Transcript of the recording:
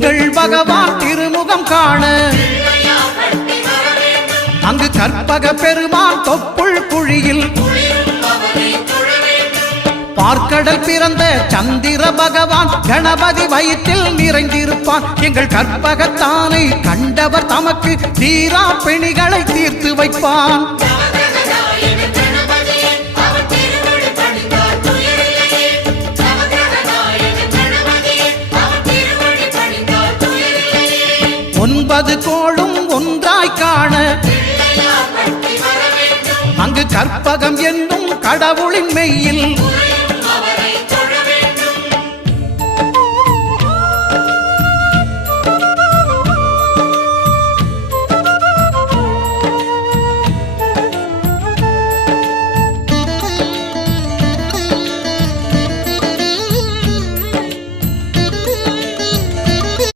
எங்கள் பகவான் திருமுகம் காண அங்கு கற்பக பெருமான் தொப்புள் குழியில் பார்க்கடல் பிறந்த சந்திர பகவான் கணபதி வயிற்றில் நிறைந்திருப்பான். எங்கள் கற்பகத்தானை கண்டவர் தமக்கு தீரா பிணிகளை தீர்த்து வைப்பான். ஒன்பது கோளும் ஒன்றாய் காண அங்கு கற்பகம் என்னும் கடவுளின் மெய்யில்